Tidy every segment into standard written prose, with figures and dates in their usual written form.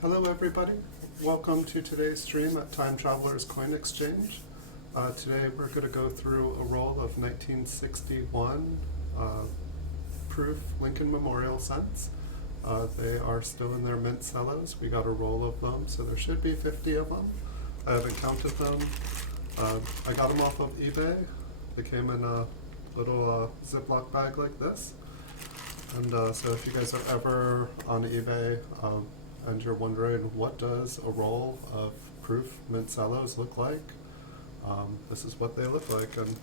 Hello everybody, welcome to today's stream at Time Traveler's Coin Exchange. Today we're going to go through a roll of 1961 proof Lincoln Memorial cents. They are still in their mint cellos. We got a roll of them, so there should be 50 of them. I haven't counted them. I got them off of eBay. They came in a little Ziploc bag like this. And so if you guys are ever on eBay and you're wondering what does a roll of proof mint cellos look like, this is what they look like. And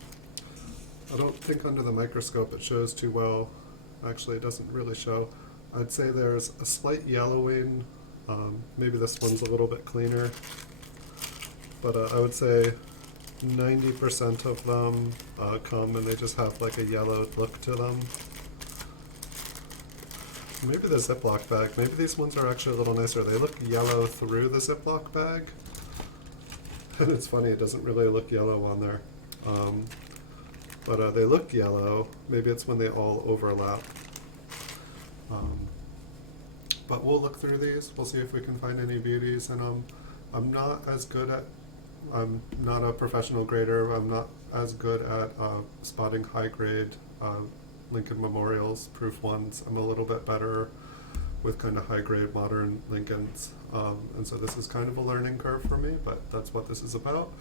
I don't think under the microscope it shows too well. Actually, it doesn't really show. I'd say there's a slight yellowing. Maybe this one's a little bit cleaner. But I would say 90% of them come and they just have like a yellowed look to them. Maybe the Ziploc bag. Maybe these ones are actually a little nicer. They look yellow through the Ziploc bag. And it's funny, it doesn't really look yellow on there. But they look yellow. Maybe it's when they all overlap. But we'll look through these. We'll see if we can find any beauties in them. I'm not a professional grader. I'm not as good at spotting high grade Lincoln Memorials, proof ones. I'm a little bit better with kind of high grade modern Lincolns. And so this is kind of a learning curve for me, but that's what this is about.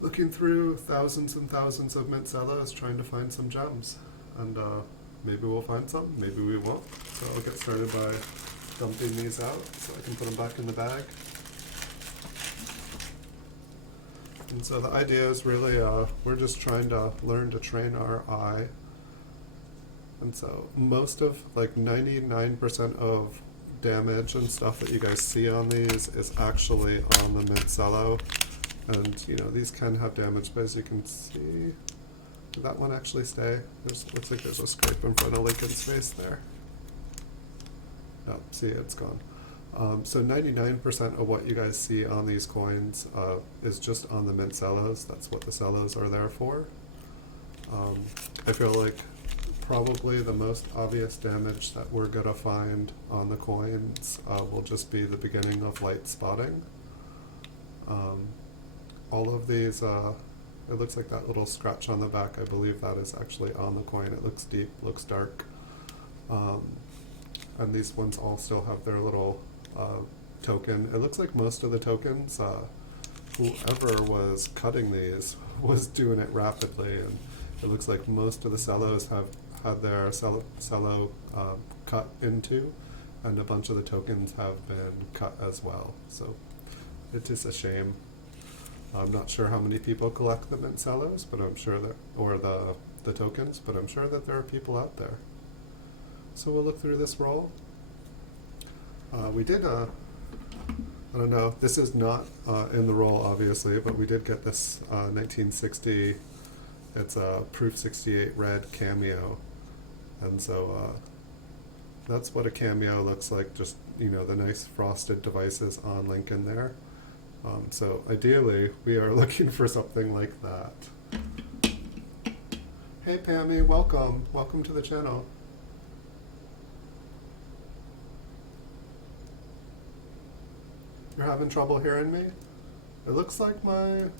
Looking through thousands and thousands of mint cellos, trying to find some gems. And maybe we'll find some, maybe we won't. So I'll get started by dumping these out so I can put them back in the bag. And so the idea is really, we're just trying to learn to train our eye. And so most of, like 99% of damage and stuff that you guys see on these is actually on the mint cello. And you know, these can have damage, but as you can see, did that one actually stay? Looks like there's a scrape in front of Lincoln's face there. No, see, it's gone. So 99% of what you guys see on these coins is just on the mint cellos. That's what the cellos are there for. I feel like probably the most obvious damage that we're going to find on the coins will just be the beginning of light spotting. All of these, it looks like that little scratch on the back, I believe that is actually on the coin. It looks deep, looks dark. And these ones all still have their little token. It looks like most of the tokens, whoever was cutting these was doing it rapidly, and it looks like most of the cellos have had their cello cut into, and a bunch of the tokens have been cut as well. So it is a shame. I'm not sure how many people collect the mint cellos, but I'm sure that, or the tokens, but I'm sure that there are people out there. So we'll look through this roll. We did, I don't know, this is not in the roll obviously, but we did get this 1960, it's a Proof 68 red cameo. And so that's what a cameo looks like, just, you know, the nice frosted devices on Lincoln there. So ideally, we are looking for something like that. Hey Pammy, welcome. Welcome to the channel. You're having trouble hearing me? It looks like my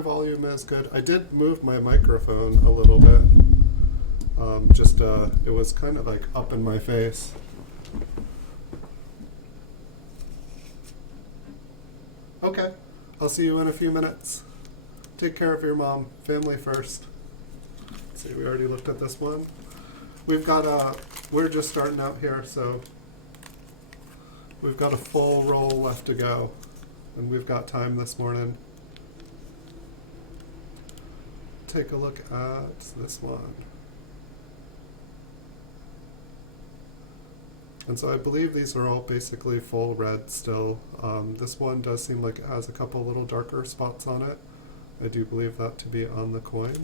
volume is good. I did move my microphone a little bit. It was kind of like up in my face. Okay, I'll see you in a few minutes. Take care of your mom. Family first. Let's see, we already looked at this one. We've got we're just starting out here, so we've got a full roll left to go, and we've got time this morning. Take a look at this one. And so I believe these are all basically full red still. This one does seem like it has a couple little darker spots on it. I do believe that to be on the coin.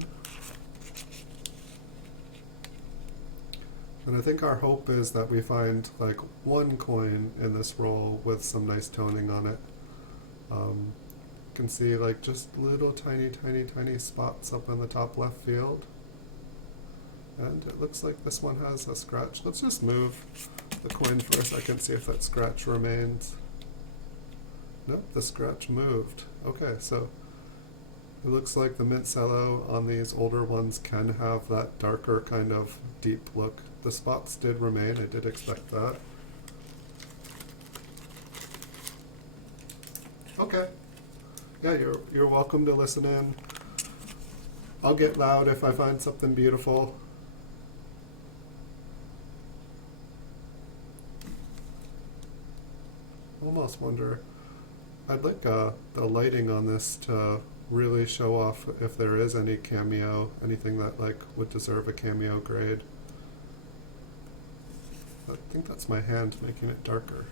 And I think our hope is that we find like one coin in this roll with some nice toning on it. You can see like just little tiny spots up in the top left field. And it looks like this one has a scratch. Let's just move the coin for a second, see if that scratch remains. Nope, the scratch moved. Okay, so it looks like the mint cello on these older ones can have that darker kind of deep look. The spots did remain, I did expect that. Okay. Yeah, you're welcome to listen in. I'll get loud if I find something beautiful. Almost wonder, I'd like the lighting on this to really show off if there is any cameo, anything that like would deserve a cameo grade. I think that's my hand making it darker.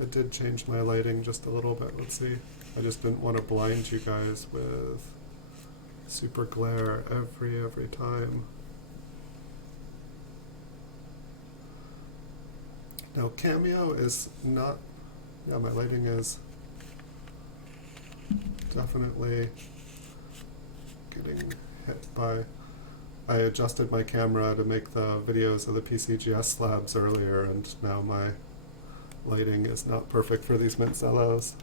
I did change my lighting just a little bit. Let's see. I just didn't want to blind you guys with super glare every time. Now cameo is not, yeah, my lighting is definitely getting hit by, I adjusted my camera to make the videos of the PCGS slabs earlier, and now my lighting is not perfect for these mint cellos.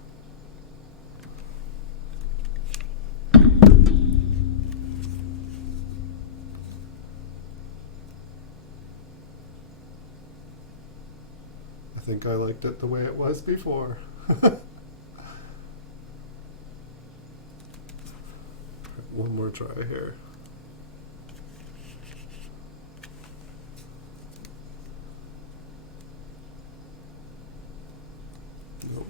I think I liked it the way it was before. One more try here. Nope.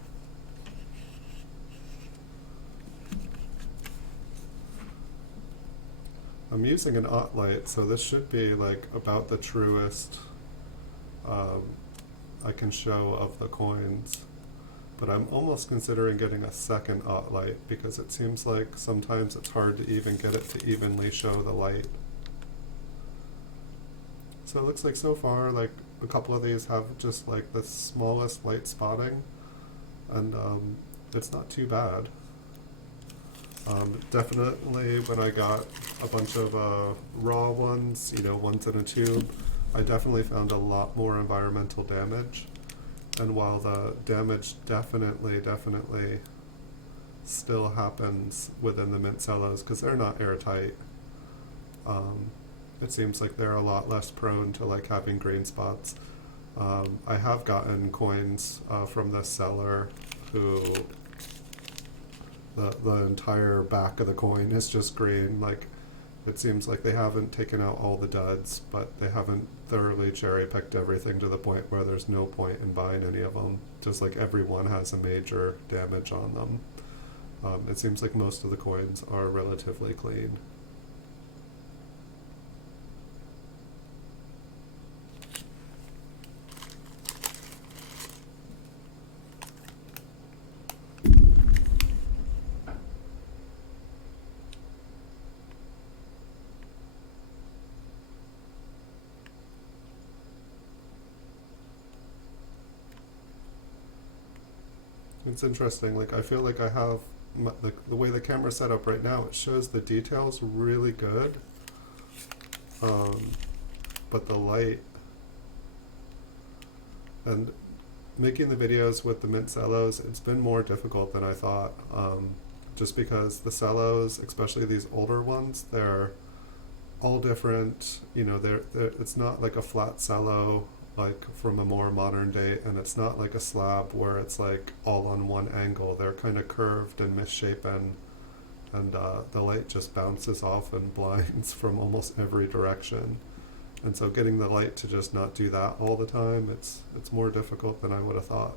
I'm using an OT light, so this should be like about the truest I can show of the coins. But I'm almost considering getting a second OT light because it seems like sometimes it's hard to even get it to evenly show the light. So it looks like so far like a couple of these have just like the smallest light spotting, and it's not too bad. Definitely when I got a bunch of raw ones, you know, ones in a tube, I definitely found a lot more environmental damage. And while the damage definitely still happens within the mint cellos because they're not airtight, it seems like they're a lot less prone to like having grain spots. I have gotten coins from this seller who the entire back of the coin is just green. Like, it seems like they haven't taken out all the duds, but they haven't thoroughly cherry-picked everything to the point where there's no point in buying any of them. Just like every one has a major damage on them. It seems like most of the coins are relatively clean. It's interesting, like I feel like I have, the way the camera's set up right now, it shows the details really good, but the light, and making the videos with the mint cellos, it's been more difficult than I thought, just because the cellos, especially these older ones, they're all different, you know, it's not like a flat cello like from a more modern day, and it's not like a slab where it's like all on one angle. They're kind of curved and misshapen, and the light just bounces off and blinds from almost every direction. And so getting the light to just not do that all the time, it's more difficult than I would have thought.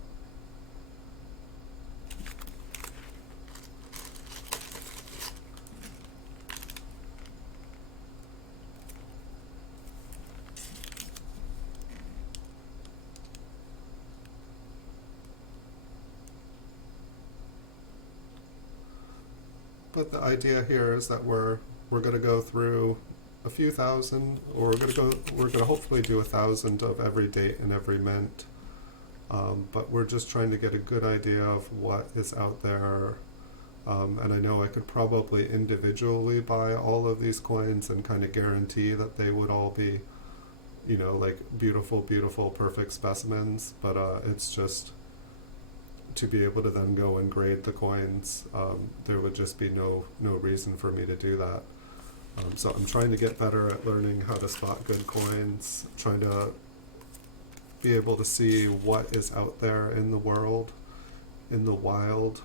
But the idea here is that we're going to go through a few thousand, or we're going to hopefully do 1,000 of every date and every mint. But we're just trying to get a good idea of what is out there And I know I could probably individually buy all of these coins and kind of guarantee that they would all be, like beautiful, beautiful, perfect specimens. But it's just to be able to then go and grade the coins, there would just be no reason for me to do that. So I'm trying to get better at learning how to spot good coins, trying to be able to see what is out there in the world, in the wild,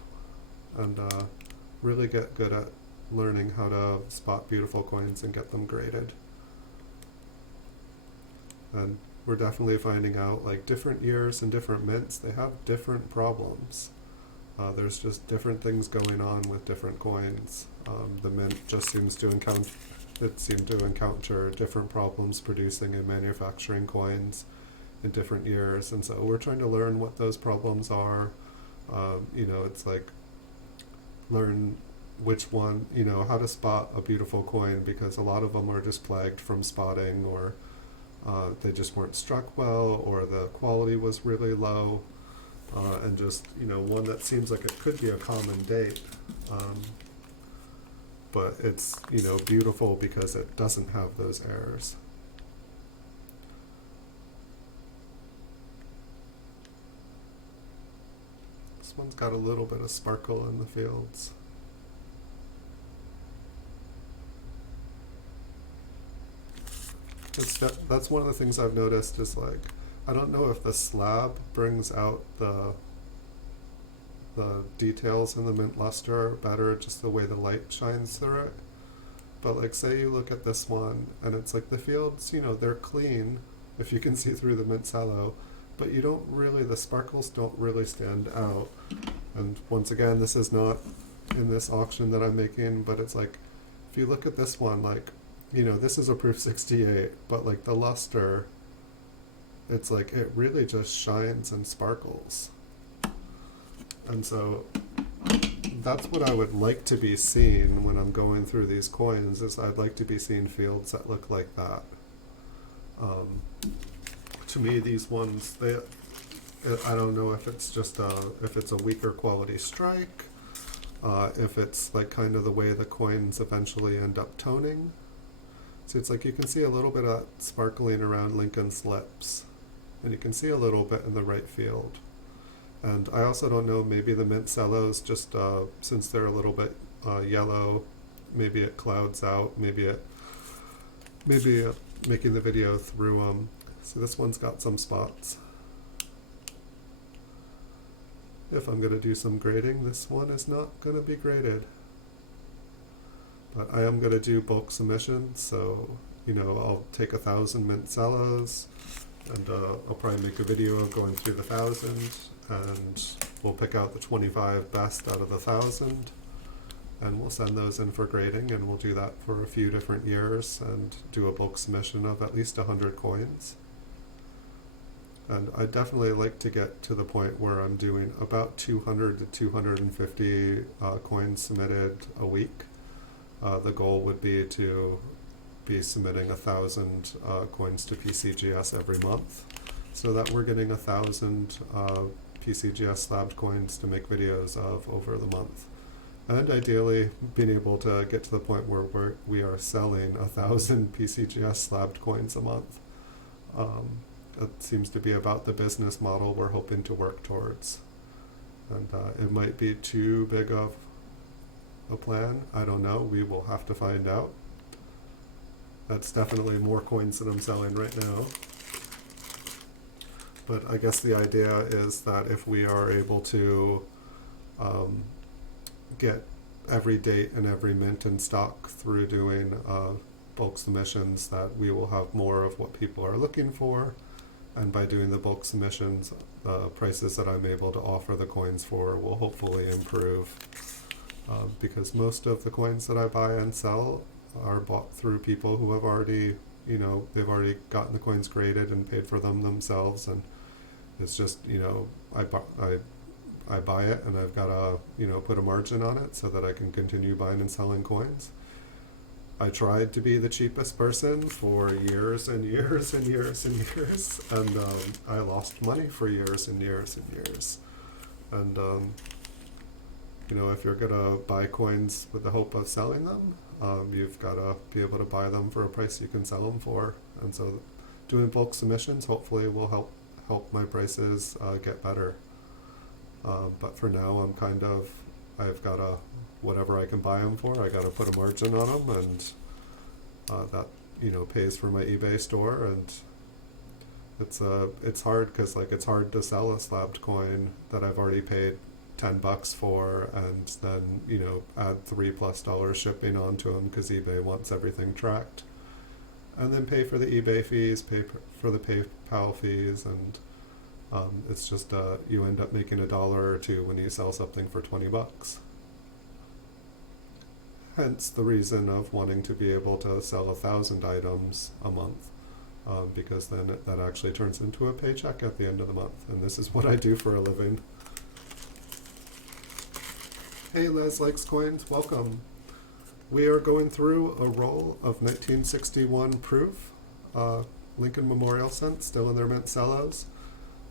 and really get good at learning how to spot beautiful coins and get them graded. And we're definitely finding out, like, different years and different mints, they have different problems. There's just different things going on with different coins. The mint just seemed to encounter different problems producing and manufacturing coins in different years, and so we're trying to learn what those problems are. It's like learn which one, how to spot a beautiful coin, because a lot of them are just plagued from spotting, or they just weren't struck well, or the quality was really low, and just, one that seems like it could be a common date, but it's, beautiful because it doesn't have those errors. This one's got a little bit of sparkle in the fields. That's one of the things I've noticed is, like, I don't know if the slab brings out the details in the mint luster better, just the way the light shines through it. But, like, say you look at this one and it's like the fields, they're clean if you can see through the mint cello, but the sparkles don't really stand out. And once again, this is not in this auction that I'm making, but it's like, if you look at this one, like, this is a proof 68, but like the luster, it's like it really just shines and sparkles. And so that's what I would like to be seeing when I'm going through these coins, is I'd like to be seeing fields that look like that. To me, these ones, I don't know if it's just if it's a weaker quality strike, if it's like kind of the way the coins eventually end up toning. So it's like you can see a little bit of sparkling around Lincoln's lips, and you can see a little bit in the right field. And I also don't know, maybe the mint cellos, just since they're a little bit yellow, maybe it clouds out, maybe making the video through them. So this one's got some spots. If I'm going to do some grading, this one is not going to be graded. But I am going to do bulk submissions, so, I'll take 1,000 mint cellos, and I'll probably make a video of going through the 1,000, and we'll pick out the 25 best out of the 1,000, and we'll send those in for grading, and we'll do that for a few different years, and do a bulk submission of at least 100 coins. And I'd definitely like to get to the point where I'm doing about 200 to 250 coins submitted a week. The goal would be to be submitting 1,000 coins to PCGS every month, so that we're getting 1,000 PCGS slabbed coins to make videos of over the month. And ideally, being able to get to the point where we are selling 1,000 PCGS slabbed coins a month. That seems to be about the business model we're hoping to work towards. And it might be too big of a plan. I don't know. We will have to find out. That's definitely more coins than I'm selling right now. But I guess the idea is that if we are able to get every date and every mint in stock through doing bulk submissions, that we will have more of what people are looking for. And by doing the bulk submissions, the prices that I'm able to offer the coins for will hopefully improve. Because most of the coins that I buy and sell are bought through people who have already, they've already gotten the coins graded and paid for them themselves, and it's just, I buy it and I've got to, put a margin on it so that I can continue buying and selling coins. I tried to be the cheapest person for years and years and years and years, and I lost money for years and years and years. And you know, if you're gonna buy coins with the hope of selling them, you've gotta be able to buy them for a price you can sell them for. And so doing bulk submissions hopefully will help my prices get better. But for now, I've got to, whatever I can buy them for, I got to put a margin on them, and that, you know, pays for my eBay store. And it's hard because, like, it's hard to sell a slabbed coin that I've already paid $10 for, and then, you know, add $3+ shipping onto them because eBay wants everything tracked, and then pay for the eBay fees, for the PayPal fees, and it's just you end up making $1 or $2 when you sell something for $20. Hence the reason of wanting to be able to sell 1,000 items a month, because then that actually turns into a paycheck at the end of the month, and this is what I do for a living. Hey, Les Likes Coins, welcome. We are going through a roll of 1961 proof Lincoln Memorial cents, still in their mint cellos.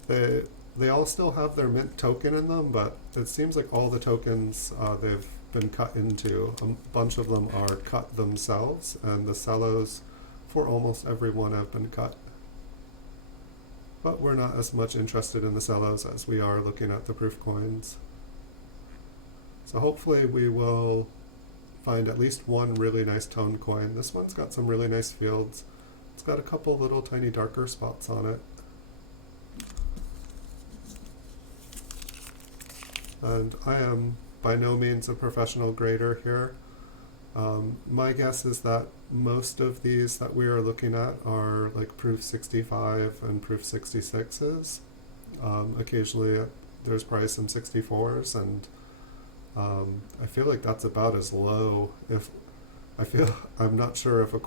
They all still have their mint token in them, but it seems like all the tokens they've been cut into. A bunch of them are cut themselves, and the cellos for almost every one have been cut. But we're not as much interested in the cellos as we are looking at the proof coins. So hopefully we will find at least one really nice tone coin. This one's got some really nice fields. It's got a couple little tiny darker spots on it. And I am by no means a professional grader here. My guess is that most of these that we are looking at are like proof 65 and proof 66s. Occasionally there's probably some 64s, and I feel like that's about as low. I'm not sure if a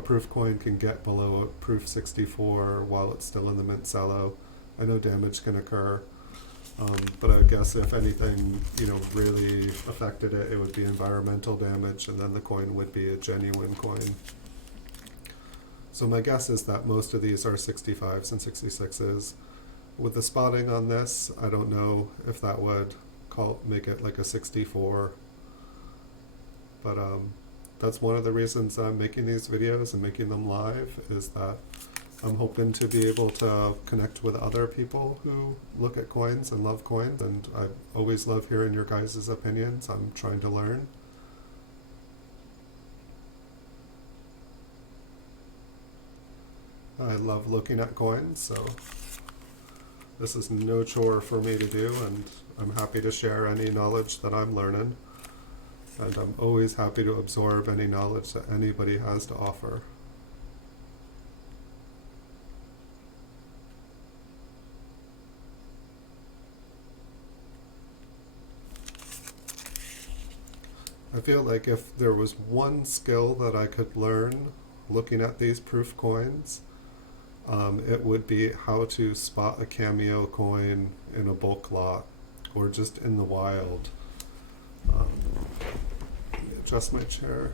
proof coin can get below a proof 64 while it's still in the mint cello. I know damage can occur. But I guess if anything, you know, really affected it, it would be environmental damage, and then the coin would be a genuine coin. So my guess is that most of these are 65s and 66s. With the spotting on this, I don't know if that would make it like a 64. But that's one of the reasons I'm making these videos and making them live, is that I'm hoping to be able to connect with other people who look at coins and love coins, and I always love hearing your guys' opinions. I'm trying to learn. I love looking at coins, so this is no chore for me to do, and I'm happy to share any knowledge that I'm learning, and I'm always happy to absorb any knowledge that anybody has to offer. I feel like if there was one skill that I could learn looking at these proof coins, it would be how to spot a cameo coin in a bulk lot or just in the wild. Adjust my chair.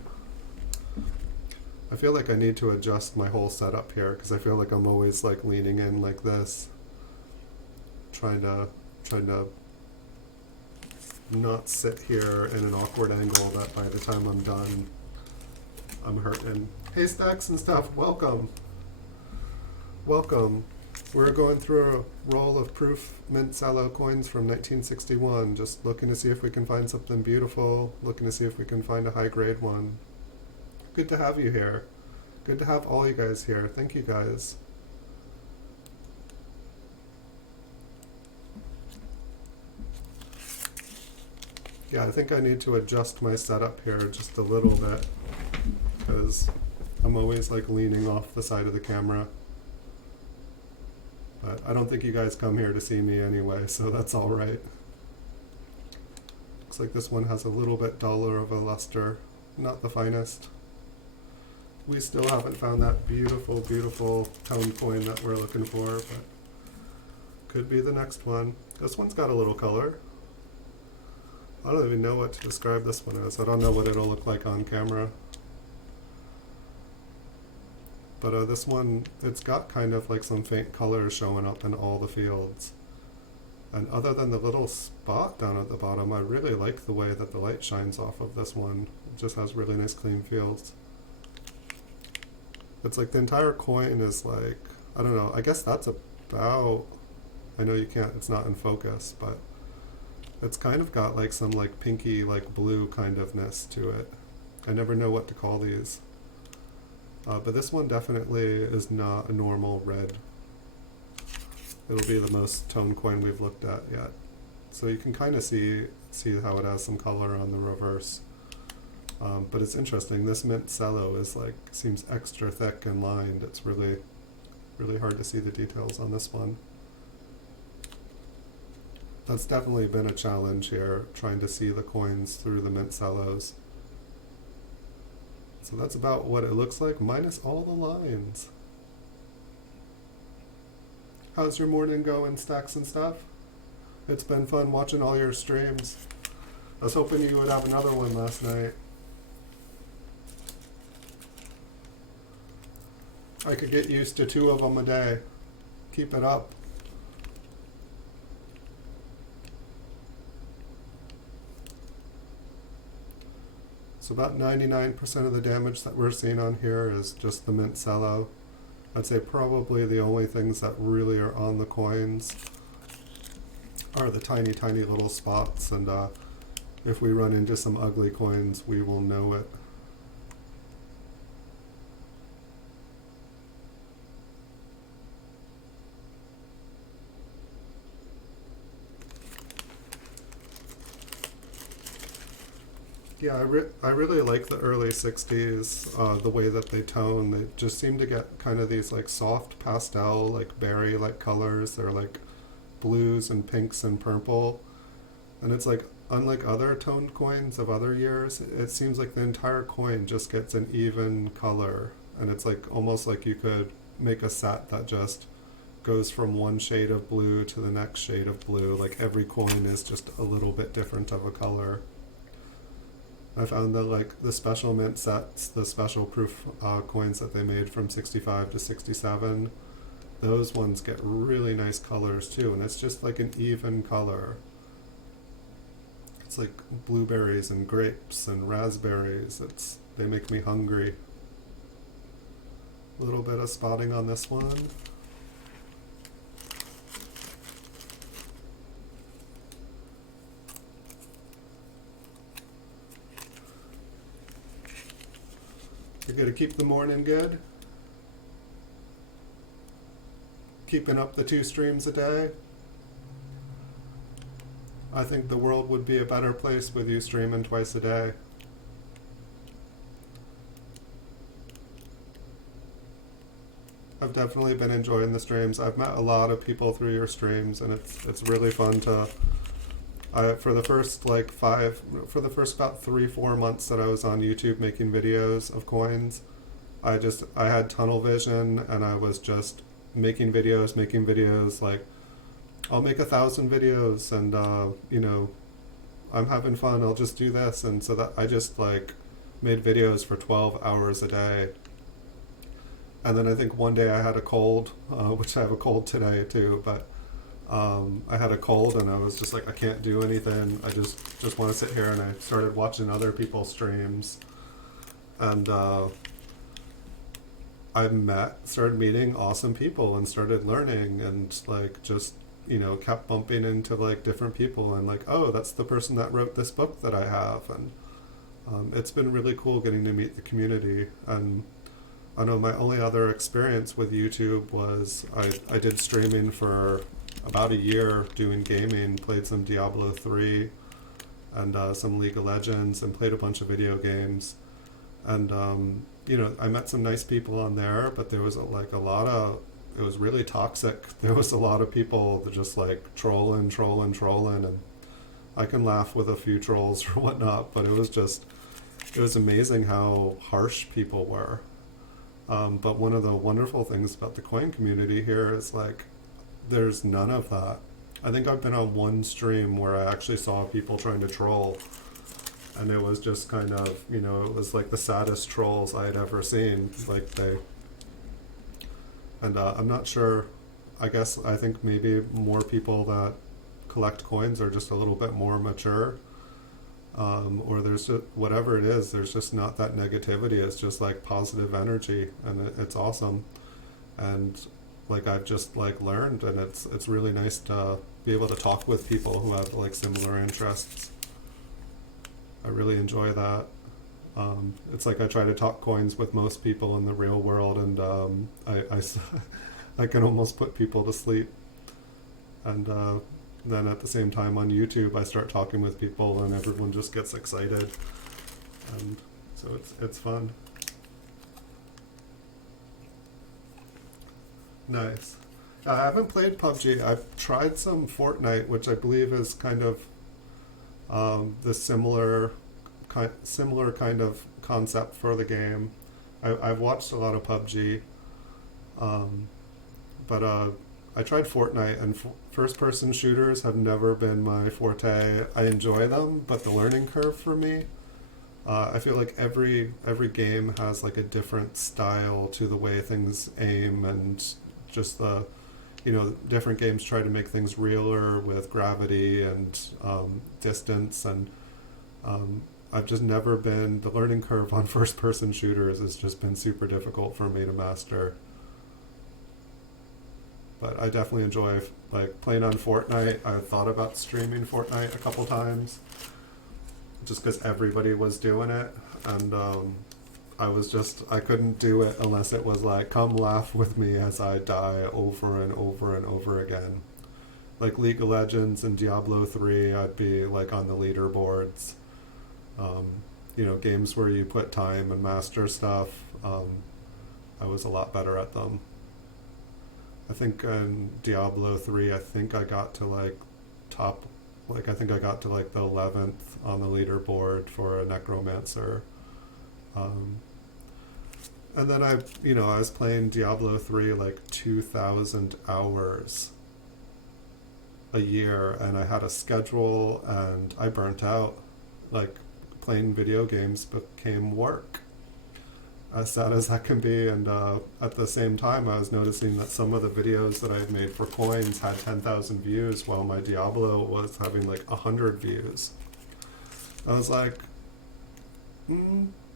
I feel like I need to adjust my whole setup here because I feel like I'm always like leaning in like this, trying to not sit here in an awkward angle that by the time I'm done, I'm hurting. Hey, Stacks and stuff, welcome. Welcome. We're going through a roll of proof mint cello coins from 1961, just looking to see if we can find something beautiful, looking to see if we can find a high grade one. Good to have you here. Good to have all you guys here. Thank you guys. Yeah, I think I need to adjust my setup here just a little bit because I'm always like leaning off the side of the camera. But I don't think you guys come here to see me anyway, so that's all right. Looks like this one has a little bit duller of a luster. Not the finest. We still haven't found that beautiful, beautiful tone coin that we're looking for, but could be the next one. This one's got a little color. I don't even know what to describe this one as. I don't know what it'll look like on camera. But this one, it's got kind of like some faint colors showing up in all the fields. And other than the little spot down at the bottom, I really like the way that the light shines off of this one. It just has really nice clean fields. It's like the entire coin is like, I don't know, I guess that's about, I know you can't, it's not in focus, but it's kind of got like some like pinky, like blue kind of-ness to it. I never know what to call these. But this one definitely is not a normal red. It'll be the most toned coin we've looked at yet. So you can kind of see how it has some color on the reverse. But it's interesting, this mint cello is like, seems extra thick and lined. It's really, really hard to see the details on this one. That's definitely been a challenge here, trying to see the coins through the mint cellos. So that's about what it looks like, minus all the lines. How's your morning going, Stacks and Stuff? It's been fun watching all your streams. I was hoping you would have another one last night. I could get used to 2 of them a day. Keep it up. So about 99% of the damage that we're seeing on here is just the mint cello. I'd say probably the only things that really are on the coins are the tiny, tiny little spots, and if we run into some ugly coins, we will know it. Yeah, I really like the early 60s, the way that they tone. They just seem to get kind of these like soft pastel, like berry-like colors. They're like blues and pinks and purple. And it's like, unlike other toned coins of other years, it seems like the entire coin just gets an even color. And it's like almost like you could make a set that just goes from one shade of blue to the next shade of blue. Like every coin is just a little bit different of a color. I found that like the special mint sets, the special proof coins that they made from 65 to 67, those ones get really nice colors too, and it's just like an even color. It's like blueberries and grapes and raspberries. They make me hungry. A little bit of spotting on this one. You're going to keep the morning good? Keeping up the 2 streams a day? I think the world would be a better place with you streaming twice a day. I've definitely been enjoying the streams. I've met a lot of people through your streams, and it's really fun to... for the first about 3-4 months that I was on YouTube making videos of coins, I had tunnel vision, and I was just making videos, like I'll make 1,000 videos, and you know, I'm having fun, I'll just do this. And so that I just like made videos for 12 hours a day. And then I think one day I had a cold, which I have a cold today too, but I had a cold, and I was just like, I can't do anything. I just want to sit here, and I started watching other people's streams, and started meeting awesome people, and started learning, and like just, you know, kept bumping into like different people, and like, oh, that's the person that wrote this book that I have. And it's been really cool getting to meet the community. And I know my only other experience with YouTube was I did streaming for about a year doing gaming, played some Diablo 3 and some League of Legends, and played a bunch of video games. And you know, I met some nice people on there, but there was it was really toxic. There was a lot of people that just like trolling, and I can laugh with a few trolls or whatnot, but it was amazing how harsh people were. But one of the wonderful things about the coin community here is like, there's none of that. I think I've been on one stream where I actually saw people trying to troll, and it was just kind of, you know, it was like the saddest trolls I had ever seen. Like I'm not sure, I think maybe more people that collect coins are just a little bit more mature, or there's just, whatever it is, there's just not that negativity. It's just like positive energy, and it's awesome. And like I've just like learned, and it's really nice to be able to talk with people who have like similar interests. I really enjoy that. It's like I try to talk coins with most people in the real world, and I can almost put people to sleep. And then at the same time on YouTube, I start talking with people, and everyone just gets excited, and so it's fun. Nice. I haven't played PUBG. I've tried some Fortnite, which I believe is kind of the similar kind of concept for the game. I've watched a lot of PUBG, but I tried Fortnite, and first-person shooters have never been my forte. I enjoy them, but the learning curve for me, I feel like every game has like a different style to the way things aim, and just the, different games try to make things realer with gravity and distance, and I've just never been, the learning curve on first-person shooters has just been super difficult for me to master. But I definitely enjoy like playing on Fortnite. I thought about streaming Fortnite a couple times, just because everybody was doing it, and I couldn't do it unless it was like, come laugh with me as I die over and over and over again. Like League of Legends and Diablo 3, I'd be like on the leaderboards. Games where you put time and master stuff, I was a lot better at them. I think in Diablo 3, I think I got to like I think I got to like the 11th on the leaderboard for a necromancer. And then I was playing Diablo 3 like 2,000 hours a year, and I had a schedule, and I burnt out. Like, playing video games became work, as sad as that can be. And at the same time, I was noticing that some of the videos that I had made for coins had 10,000 views, while my Diablo was having like 100 views. I was like,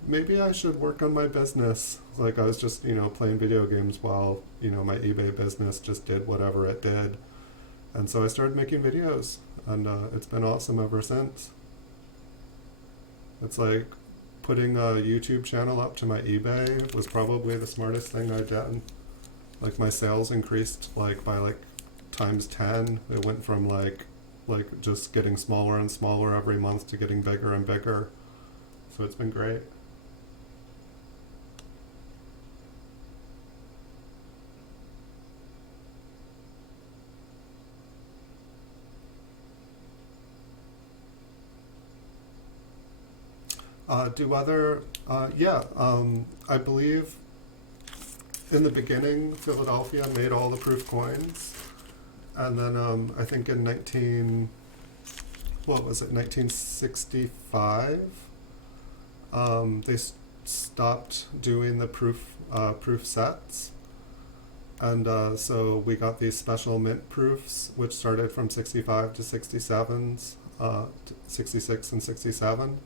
maybe I should work on my business. Like, I was just, playing video games while, my eBay business just did whatever it did. And so I started making videos, and it's been awesome ever since. It's like putting a YouTube channel up to my eBay was probably the smartest thing I'd done. Like, my sales increased like by like times 10. It went from like just getting smaller and smaller every month to getting bigger and bigger. So it's been great. I believe in the beginning, Philadelphia made all the proof coins, and then I think in 1965, they stopped doing the proof sets, and so we got these special mint proofs, which started from 65 to 67s, 66 and 67.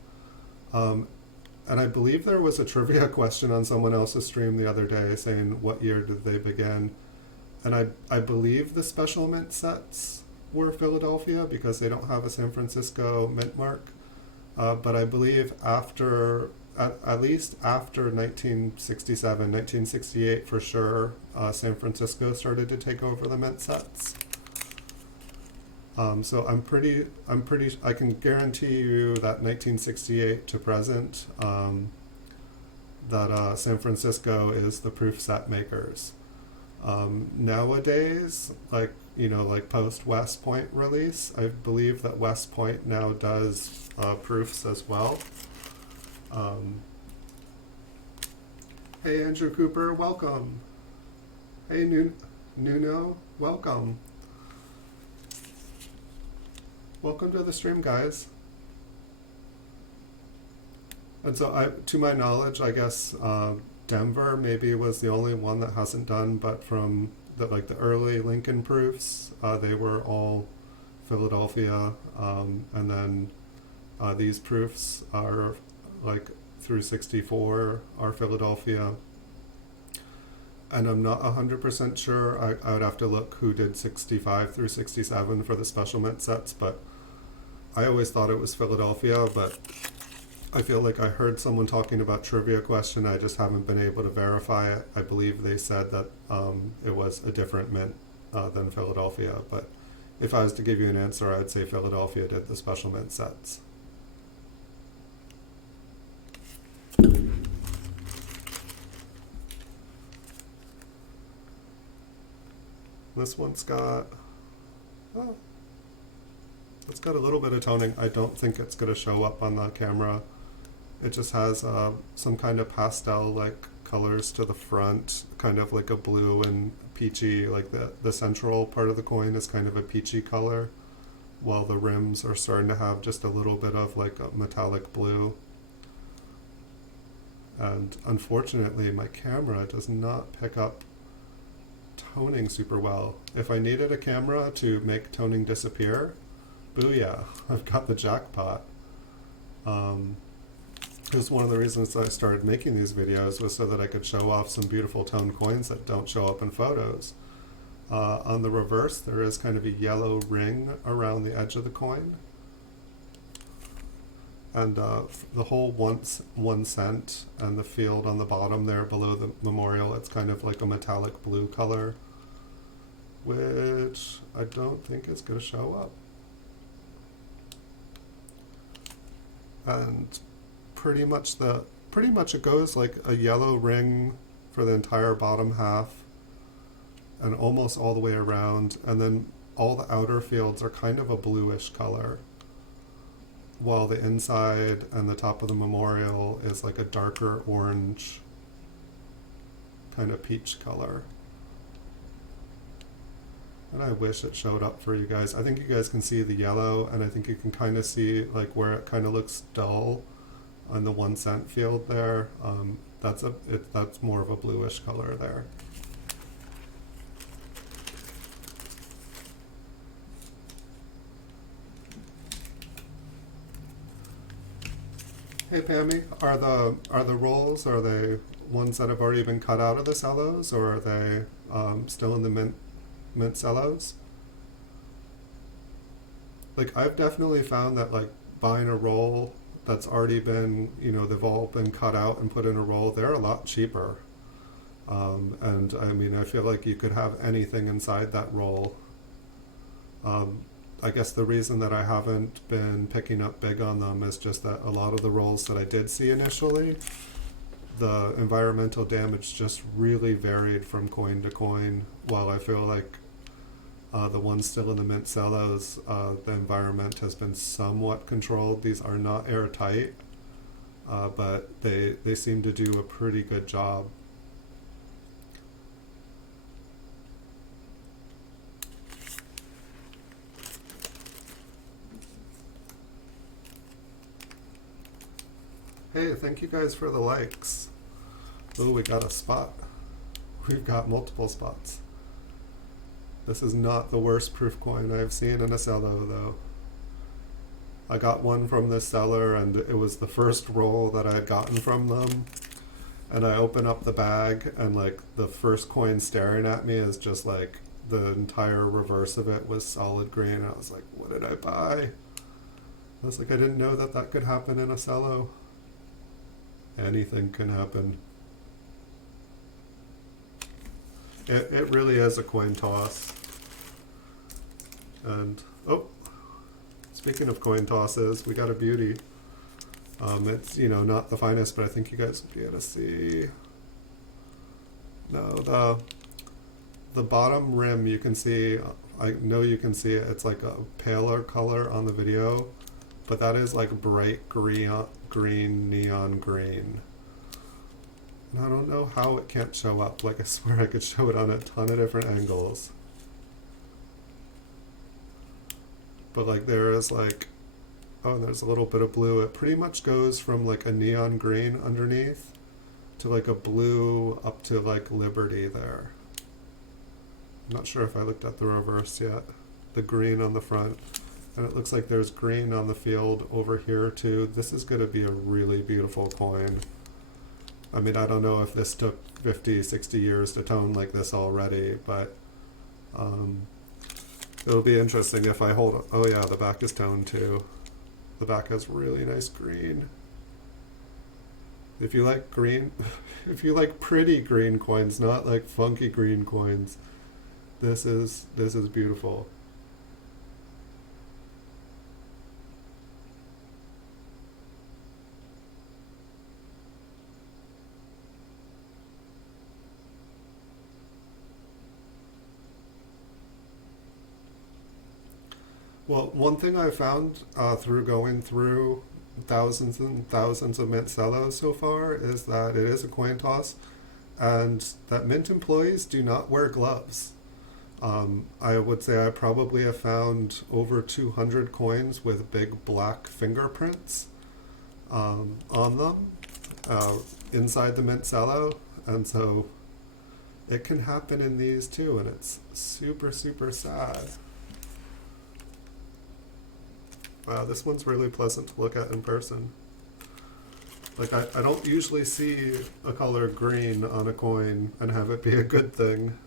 And I believe there was a trivia question on someone else's stream the other day saying what year did they begin. And I believe the special mint sets were Philadelphia, because they don't have a San Francisco mint mark. But I believe at least after 1967, 1968 for sure, San Francisco started to take over the mint sets. So I can guarantee you that 1968 to present, that San Francisco is the proof set makers. Nowadays, like post West Point release, I believe that West Point now does proofs as well. Hey Andrew Cooper, welcome. Hey Nuno, welcome. Welcome to the stream, guys. And so, to my knowledge, I guess Denver maybe was the only one that hasn't done, but from the early Lincoln proofs, they were all Philadelphia, and then these proofs are like through 64 are Philadelphia. And I'm not 100% sure. I would have to look who did 65 through 67 for the special mint sets, but I always thought it was Philadelphia, but I feel like I heard someone talking about trivia question. I just haven't been able to verify it. I believe they said that it was a different mint than Philadelphia, but if I was to give you an answer, I'd say Philadelphia did the special mint sets. This one's got, oh, it's got a little bit of toning. I don't think it's going to show up on the camera. It just has some kind of pastel-like colors to the front, kind of like a blue and peachy, like the central part of the coin is kind of a peachy color, while the rims are starting to have just a little bit of like a metallic blue. And unfortunately, my camera does not pick up toning super well. If I needed a camera to make toning disappear, booyah, I've got the jackpot. Because one of the reasons I started making these videos was so that I could show off some beautiful tone coins that don't show up in photos. On the reverse, there is kind of a yellow ring around the edge of the coin. And the whole 1 cent and the field on the bottom there below the memorial, it's kind of like a metallic blue color, which I don't think is going to show up. And pretty much it goes like a yellow ring for the entire bottom half and almost all the way around, and then all the outer fields are kind of a bluish color, while the inside and the top of the memorial is like a darker orange, kind of peach color. And I wish it showed up for you guys. I think you guys can see the yellow, and I think you can kind of see like where it kind of looks dull on the 1 cent field there. That's more of a bluish color there. Hey Pammy, are the rolls, are they ones that have already been cut out of the cellos, or are they still in the mint cellos? Like, I've definitely found that like buying a roll that's already been, they've all been cut out and put in a roll, they're a lot cheaper. And I mean, I feel like you could have anything inside that roll. I guess the reason that I haven't been picking up big on them is just that a lot of the rolls that I did see initially, the environmental damage just really varied from coin to coin, while I feel like the ones still in the mint cellos, the environment has been somewhat controlled. These are not airtight, but they seem to do a pretty good job. Hey, thank you guys for the likes. Oh, we got a spot. We've got multiple spots. This is not the worst proof coin I've seen in a cello, though. I got one from this seller, and it was the first roll that I had gotten from them. And I open up the bag, and like the first coin staring at me is just like the entire reverse of it was solid green. I was like, what did I buy? I was like, I didn't know that that could happen in a cello. Anything can happen. It really is a coin toss. And, oh, speaking of coin tosses, we got a beauty. It's, not the finest, but I think you guys will be able to see. No, the bottom rim you can see, I know you can see it, it's like a paler color on the video, but that is like bright green, neon green. And I don't know how it can't show up. Like, I swear I could show it on a ton of different angles. But like there is like, oh, there's a little bit of blue. It pretty much goes from like a neon green underneath to like a blue up to like Liberty there. I'm not sure if I looked at the reverse yet. The green on the front. And it looks like there's green on the field over here too. This is going to be a really beautiful coin. I mean, I don't know if this took 50, 60 years to tone like this already, but it'll be interesting if I hold, oh yeah, the back is toned too. The back has really nice green. If you like green, if you like pretty green coins, not like funky green coins, this is beautiful. Well, one thing I found through going through thousands and thousands of mint Cellos so far is that it is a coin toss, and that mint employees do not wear gloves. I would say I probably have found over 200 coins with big black fingerprints on them inside the mint Cello, and so it can happen in these too, and it's super, super sad. Wow, this one's really pleasant to look at in person. Like, I don't usually see a color green on a coin and have it be a good thing.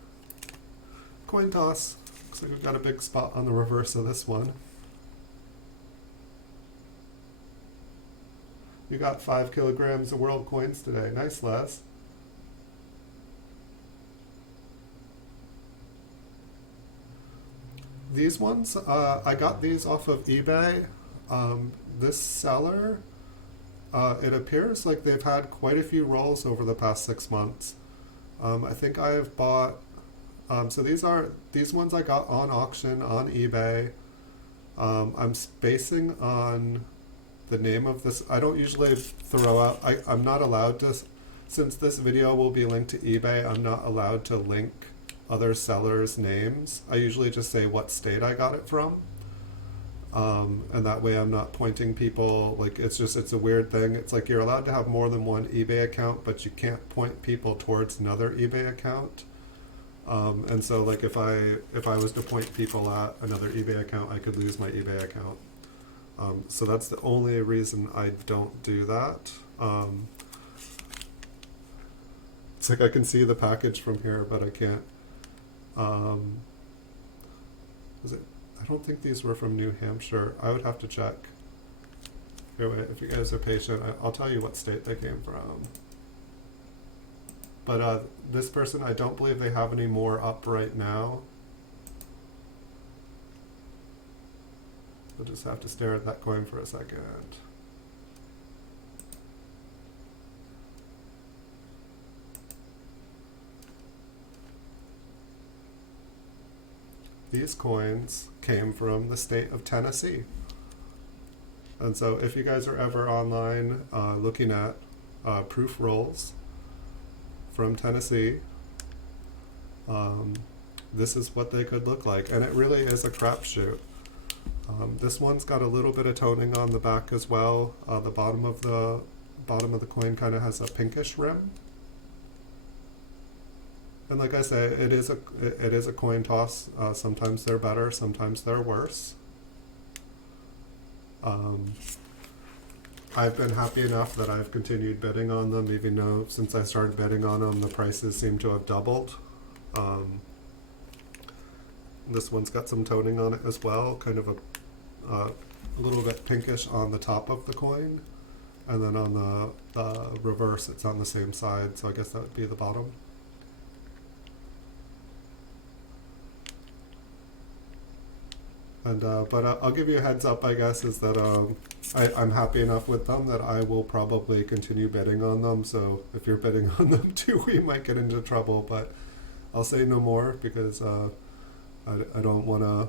Coin toss. Looks like we've got a big spot on the reverse of this one. We got 5 kilograms of world coins today. Nice, Les. These ones, I got these off of eBay. This seller, it appears like they've had quite a few rolls over the past 6 months. I think I have bought, so these ones I got on auction on eBay. I'm spacing on the name of this. I don't usually throw out, I'm not allowed to, since this video will be linked to eBay, I'm not allowed to link other sellers' names. I usually just say what state I got it from. And that way I'm not pointing people, like it's a weird thing. It's like you're allowed to have more than one eBay account, but you can't point people towards another eBay account. And so like if I was to point people at another eBay account, I could lose my eBay account. So that's the only reason I don't do that. It's like I can see the package from here, but I can't. I don't think these were from New Hampshire. I would have to check. Anyway, if you guys are patient, I'll tell you what state they came from. But this person, I don't believe they have any more up right now. We'll just have to stare at that coin for a second. These coins came from the state of Tennessee. And so if you guys are ever online looking at proof rolls from Tennessee, this is what they could look like. And it really is a crapshoot. This one's got a little bit of toning on the back as well. The bottom of the coin kind of has a pinkish rim. And like I say, it is a coin toss. Sometimes they're better, sometimes they're worse. I've been happy enough that I've continued bidding on them, even though since I started bidding on them, the prices seem to have doubled. This one's got some toning on it as well, kind of a little bit pinkish on the top of the coin. And then on the reverse, it's on the same side, so I guess that would be the bottom. And but I'll give you a heads up, I guess, is that I'm happy enough with them that I will probably continue bidding on them. So if you're bidding on them too, we might get into trouble. But I'll say no more because I don't want to.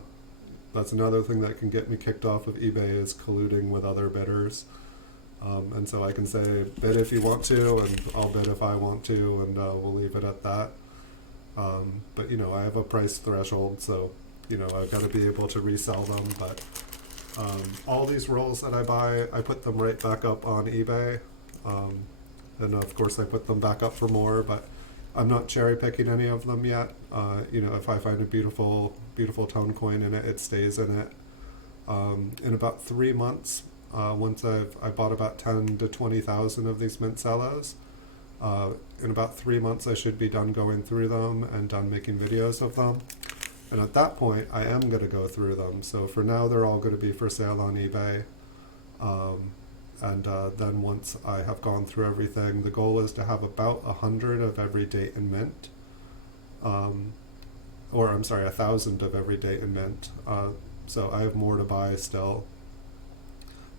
That's another thing that can get me kicked off of eBay is colluding with other bidders. And so I can say bid if you want to, and I'll bid if I want to, and we'll leave it at that. But you know, I have a price threshold, so. You know, I've got to be able to resell them, but all these rolls that I buy, I put them right back up on eBay, and of course I put them back up for more, but I'm not cherry picking any of them yet. You know, if I find a beautiful tone coin in it, it stays in it. In about 3 months, once I bought about 10 to 20,000 of these mint Cellos. In about 3 months, I should be done going through them and done making videos of them. And at that point, I am going to go through them. So for now, they're all going to be for sale on eBay. Then once I have gone through everything, the goal is to have about 100 of every date in mint. Or I'm sorry, 1,000 of every date in mint. So I have more to buy still.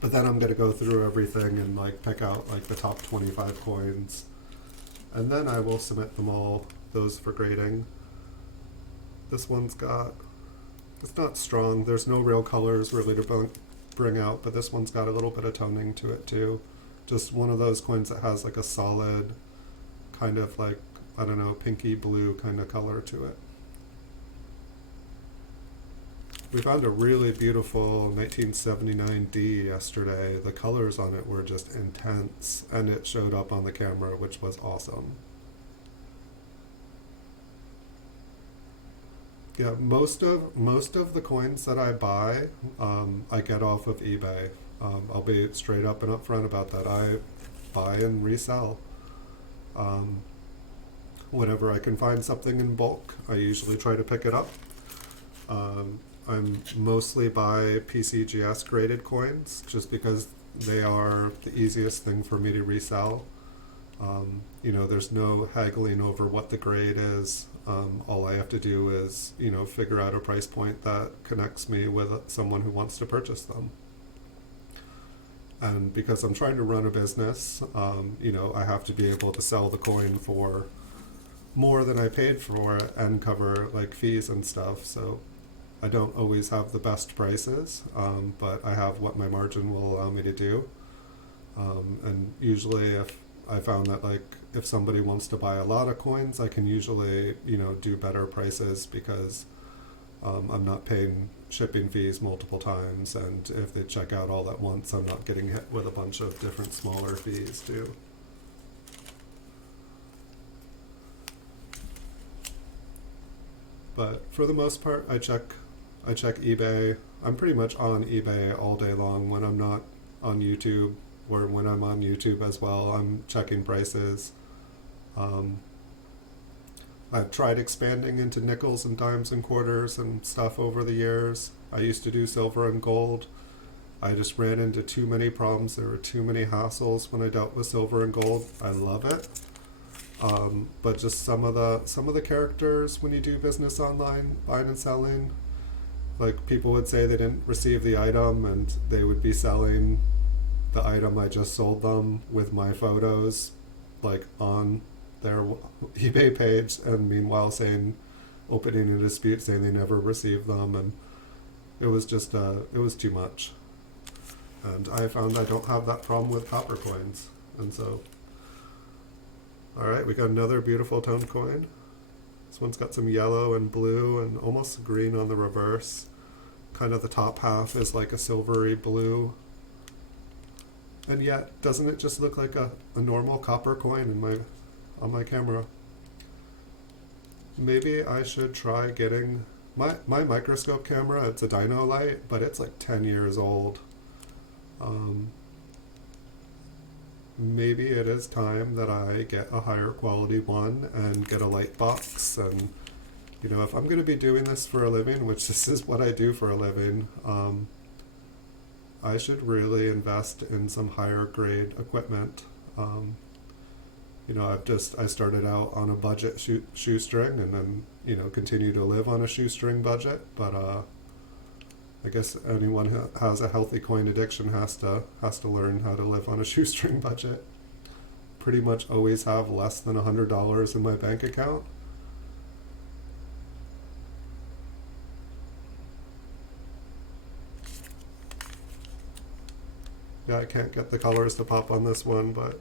But then I'm going to go through everything and like pick out like the top 25 coins. And then I will submit them all, those for grading. This one's got, it's not strong, there's no real colors really to bring out, but this one's got a little bit of toning to it too. Just one of those coins that has like a solid kind of like, I don't know, pinky blue kind of color to it. We found a really beautiful 1979D yesterday. The colors on it were just intense, and it showed up on the camera, which was awesome. Yeah, most of the coins that I buy, I get off of eBay. I'll be straight up and upfront about that. I buy and resell. Whenever I can find something in bulk, I usually try to pick it up. I'm mostly buy PCGS graded coins, just because they are the easiest thing for me to resell. You know, there's no haggling over what the grade is. All I have to do is, you know, figure out a price point that connects me with someone who wants to purchase them. And because I'm trying to run a business, you know, I have to be able to sell the coin for more than I paid for it and cover like fees and stuff. So I don't always have the best prices, but I have what my margin will allow me to do. And usually if I found that like if somebody wants to buy a lot of coins, I can usually, you know, do better prices because I'm not paying shipping fees multiple times, and if they check out all at once, I'm not getting hit with a bunch of different smaller fees too. But for the most part, I check eBay. I'm pretty much on eBay all day long when I'm not on YouTube, or when I'm on YouTube as well. I'm checking prices. I've tried expanding into nickels and dimes and quarters and stuff over the years. I used to do silver and gold. I just ran into too many problems. There were too many hassles when I dealt with silver and gold. I love it. But just some of the characters when you do business online, buying and selling, like people would say they didn't receive the item and they would be selling the item I just sold them with my photos like on their eBay page, and meanwhile saying, opening a dispute saying they never received them, and it was just it was too much. And I found I don't have that problem with copper coins. And so, all right, we got another beautiful tone coin. This one's got some yellow and blue and almost green on the reverse. Kind of the top half is like a silvery blue. And yet, doesn't it just look like a normal copper coin on my camera? Maybe I should try getting my microscope camera. It's a Dino light, but it's like 10 years old. Maybe it is time that I get a higher quality one and get a light box. And you know, if I'm going to be doing this for a living, which this is what I do for a living, I should really invest in some higher grade equipment. You know, I started out on a budget shoestring, and then, you know, continue to live on a shoestring budget. But I guess anyone who has a healthy coin addiction has to learn how to live on a shoestring budget. Pretty much always have less than $100 in my bank account. Yeah, I can't get the colors to pop on this one, but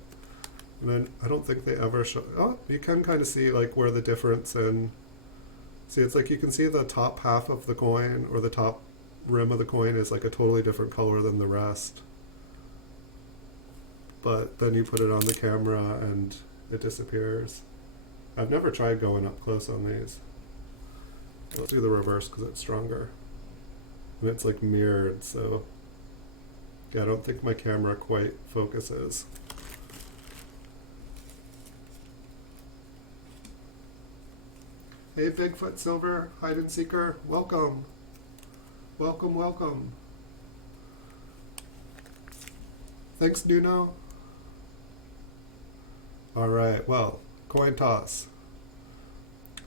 I don't think they ever show. Oh, you can kind of see like where the difference in. See, it's like you can see the top half of the coin, or the top rim of the coin is like a totally different color than the rest. But then you put it on the camera and it disappears. I've never tried going up close on these. Let's do the reverse because it's stronger. And it's like mirrored, so yeah, I don't think my camera quite focuses. Hey Bigfoot Silver, Hide and Seeker, welcome. Welcome, welcome. Thanks, Nuno. Alright, well, coin toss.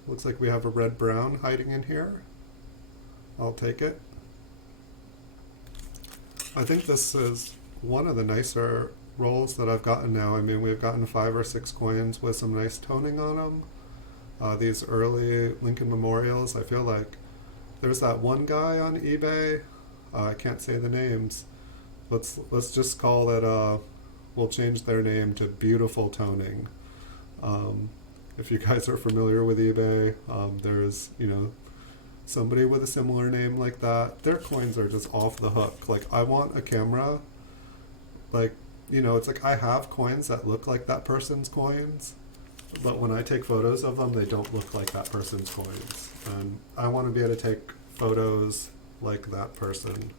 Looks like we have a red-brown hiding in here. I'll take it. I think this is one of the nicer rolls that I've gotten now. I mean, we've gotten 5 or 6 coins with some nice toning on them. These early Lincoln Memorials, I feel like there's that one guy on eBay, I can't say the names. Let's just call it, we'll change their name to Beautiful Toning. If you guys are familiar with eBay, there's, somebody with a similar name like that. Their coins are just off the hook. Like, I want a camera, like, it's like I have coins that look like that person's coins, but when I take photos of them, they don't look like that person's coins. And I want to be able to take photos like that person.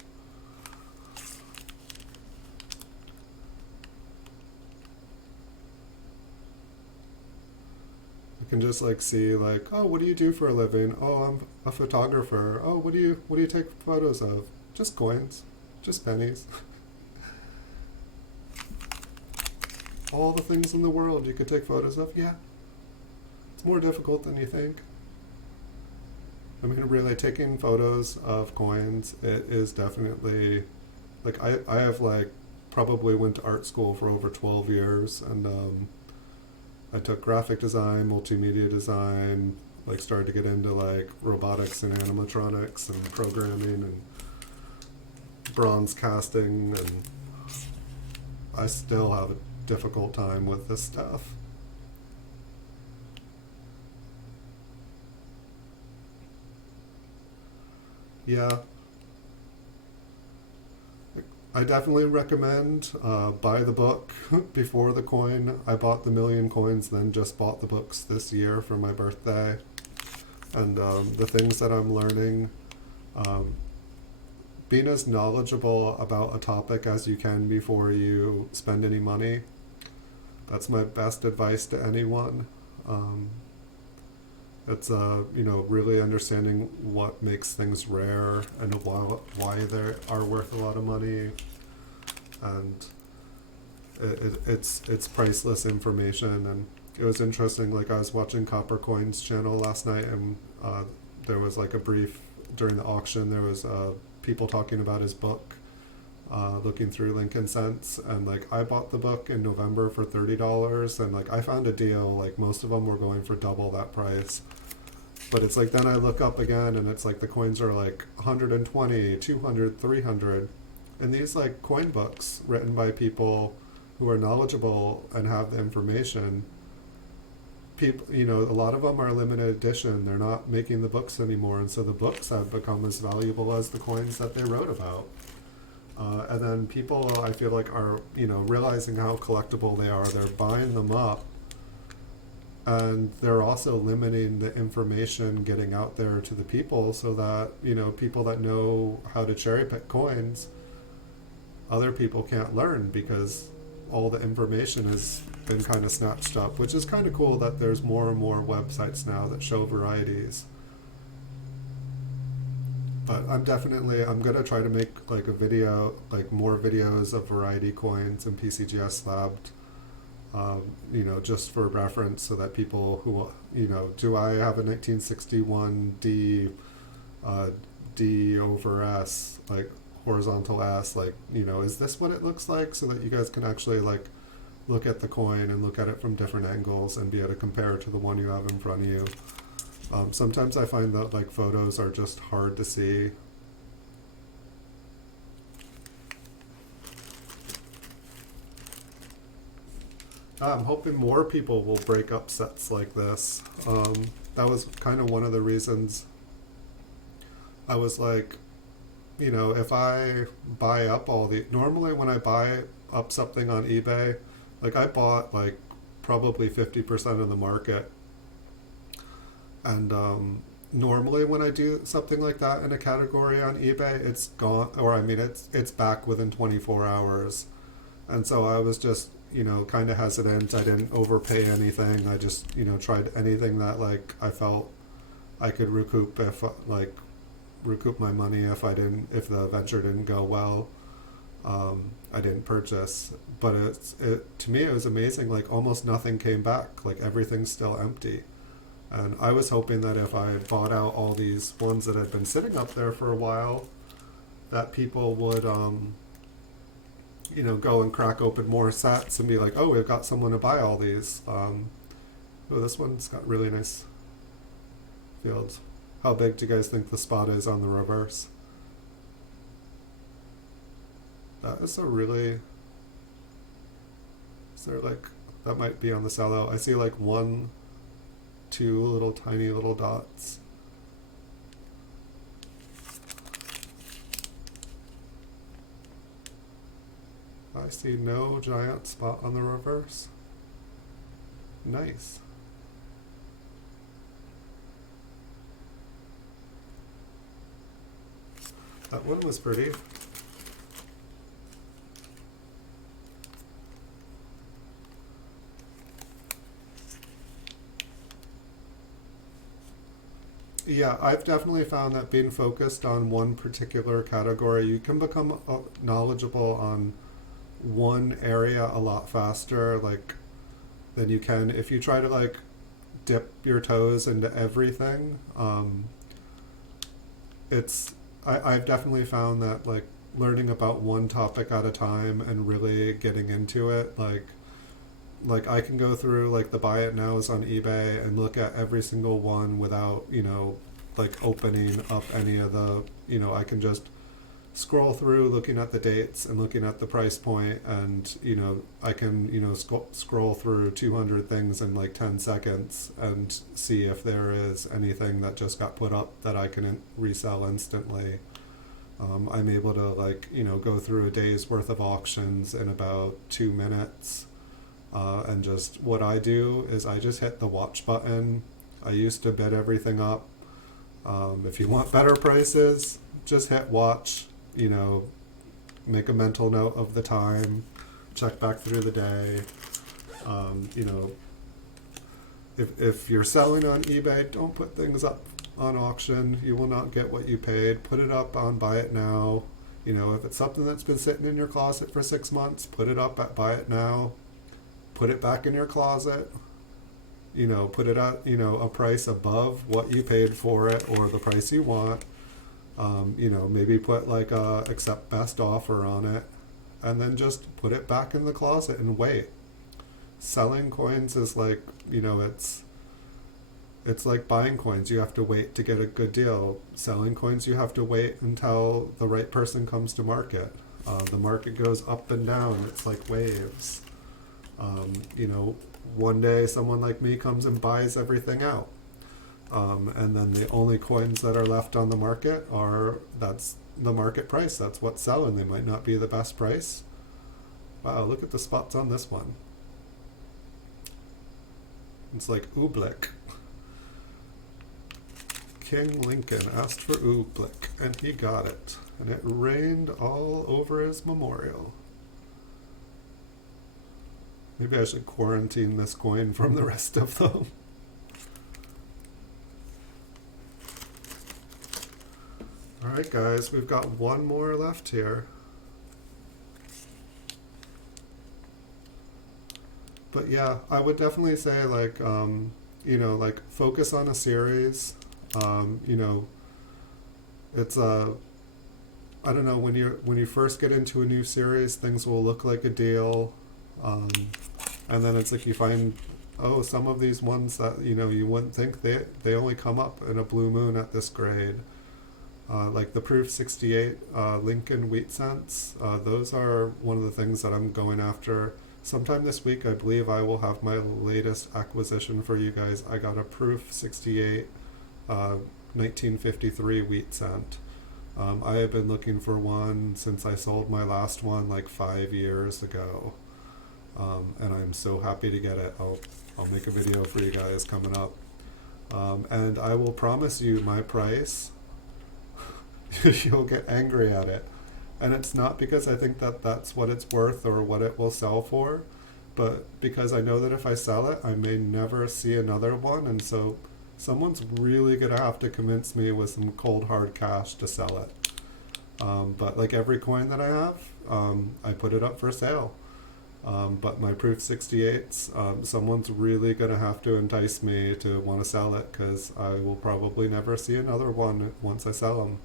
You can just like see like, oh, what do you do for a living? Oh, I'm a photographer. Oh, what do you take photos of? Just coins, just pennies. All the things in the world you could take photos of. Yeah, it's more difficult than you think. I mean, really, taking photos of coins, it is definitely, like, I have like probably went to art school for over 12 years, and I took graphic design, multimedia design, like started to get into like robotics and animatronics and programming and bronze casting, and I still have a difficult time with this stuff. Yeah, I definitely recommend buy the book before the coin. I bought the million coins, then just bought the books this year for my birthday. And the things that I'm learning, being as knowledgeable about a topic as you can before you spend any money. That's my best advice to anyone. It's really understanding what makes things rare and why they are worth a lot of money, and it's priceless information. And it was interesting. Like, I was watching Copper Coin's channel last night, and there was like a brief during the auction. There was people talking about his book, looking through Lincoln Cents, and like I bought the book in November for $30, and like I found a deal. Like, most of them were going for double that price. But it's like, then I look up again, and it's like the coins are like 120, 200, 300. And these like coin books written by people who are knowledgeable and have the information, people, a lot of them are limited edition. They're not making the books anymore, and so the books have become as valuable as the coins that they wrote about. And then people, I feel like, are realizing how collectible they are. They're buying them up, and they're also limiting the information getting out there to the people, so that people that know how to cherry pick coins, other people can't learn because all the information has been kind of snatched up, which is kind of cool that there's more and more websites now that show varieties. But I'm going to try to make like a video, like more videos of variety coins and PCGS labbed, just for reference, so that people who, do I have a 1961 D over S, like horizontal S, like, is this what it looks like? So that you guys can actually like look at the coin and look at it from different angles and be able to compare it to the one you have in front of you. Sometimes I find that like photos are just hard to see. I'm hoping more people will break up sets like this. That was kind of one of the reasons I was like, if I buy up normally when I buy up something on eBay, like I bought like probably 50% of the market. And, normally when I do something like that in a category on eBay, it's gone, or I mean, it's back within 24 hours. And so I was just, kind of hesitant. I didn't overpay anything. I just, tried anything that like I felt I could recoup recoup my money if the venture didn't go well. I didn't purchase, but to me it was amazing. Like almost nothing came back. Like everything's still empty. And I was hoping that if I bought out all these ones that had been sitting up there for a while, that people would, go and crack open more sets and be like, oh, we've got someone to buy all these. Oh, this one's got really nice fields. How big do you guys think the spot is on the reverse? That is is there like, that might be on the Cello. I see like 1, 2 little tiny little dots. I see no giant spot on the reverse. Nice. That one was pretty. Yeah, I've definitely found that being focused on one particular category, you can become knowledgeable on one area a lot faster, like, than you can if you try to like dip your toes into everything. I've definitely found that like learning about one topic at a time and really getting into it, like I can go through like the buy it nows on eBay and look at every single one without, like opening up any of the, I can just scroll through looking at the dates and looking at the price point, and, I can, scroll through 200 things in like 10 seconds and see if there is anything that just got put up that I can resell instantly. I'm able to like, go through a day's worth of auctions in about 2 minutes. And just what I do is I just hit the watch button. I used to bid everything up. If you want better prices, just hit watch, make a mental note of the time, check back through the day. If you're selling on eBay, don't put things up on auction. You will not get what you paid. Put it up on Buy It Now. If it's something that's been sitting in your closet for 6 months, put it up at Buy It Now. Put it back in your closet, put it at, a price above what you paid for it or the price you want. Maybe put like a accept best offer on it, and then just put it back in the closet and wait. Selling coins is like, it's like buying coins. You have to wait to get a good deal. Selling coins, you have to wait until the right person comes to market. The market goes up and down. It's like waves. One day someone like me comes and buys everything out. And then the only coins that are left on the market that's the market price. That's what's selling. They might not be the best price. Wow, look at the spots on this one. It's like oobleck. King Lincoln asked for oobleck, and he got it. And it rained all over his memorial. Maybe I should quarantine this coin from the rest of them. Alright guys, we've got one more left here. But yeah, I would definitely say like, like focus on a series. It's I don't know, when you first get into a new series, things will look like a deal. And then it's like you find, oh, some of these ones that, you wouldn't think they only come up in a blue moon at this grade. Like the Proof 68 Lincoln wheat cents, those are one of the things that I'm going after. Sometime this week, I believe I will have my latest acquisition for you guys. I got a Proof 68 1953 wheat cent. I have been looking for one since I sold my last one like 5 years ago. And I'm so happy to get it. I'll make a video for you guys coming up. And I will promise you my price, you'll get angry at it. And it's not because I think that that's what it's worth or what it will sell for, but because I know that if I sell it, I may never see another one, and so someone's really gonna have to convince me with some cold hard cash to sell it. But like every coin that I have, I put it up for sale. But my Proof 68s, someone's really gonna have to entice me to want to sell it, because I will probably never see another one once I sell them.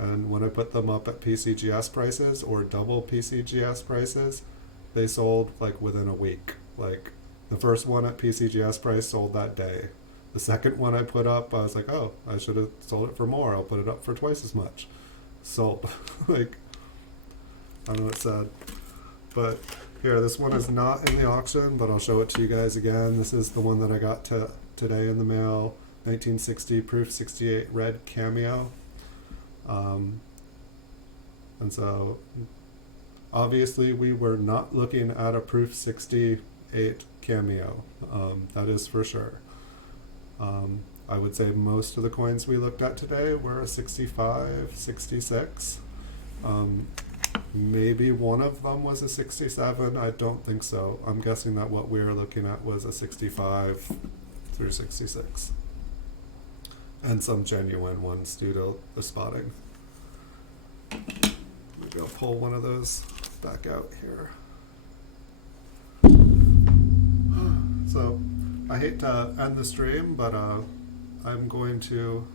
And when I put them up at PCGS prices or double PCGS prices, they sold like within a week. Like the first one at PCGS price sold that day. The second one I put up, I was like, oh, I should have sold it for more. I'll put it up for twice as much. Sold. Like, I know it's sad. But here, this one is not in the auction, but I'll show it to you guys again. This is the one that I got today in the mail. 1960 Proof 68 red cameo. And so obviously we were not looking at a Proof 68 cameo, that is for sure. I would say most of the coins we looked at today were a 65, 66. Maybe one of them was a 67, I don't think so. I'm guessing that what we were looking at was a 65 through 66. And some genuine ones due to the spotting. Maybe I'll pull one of those back out here. So I hate to end the stream, but I'm going to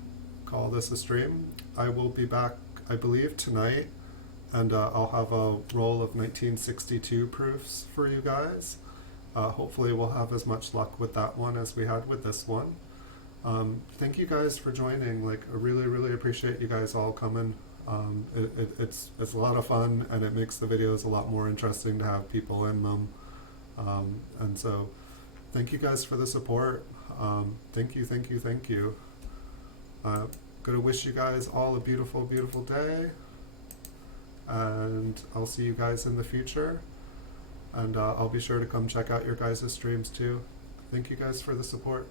call this a stream. I will be back, I believe, tonight, and I'll have a roll of 1962 proofs for you guys. Hopefully we'll have as much luck with that one as we had with this one. Thank you guys for joining. Like, I really, really appreciate you guys all coming. It's a lot of fun, and it makes the videos a lot more interesting to have people in them. And so thank you guys for the support. Thank you, thank you, thank you. Gonna wish you guys all a beautiful, beautiful day, and I'll see you guys in the future, and I'll be sure to come check out your guys' streams too. Thank you guys for the support.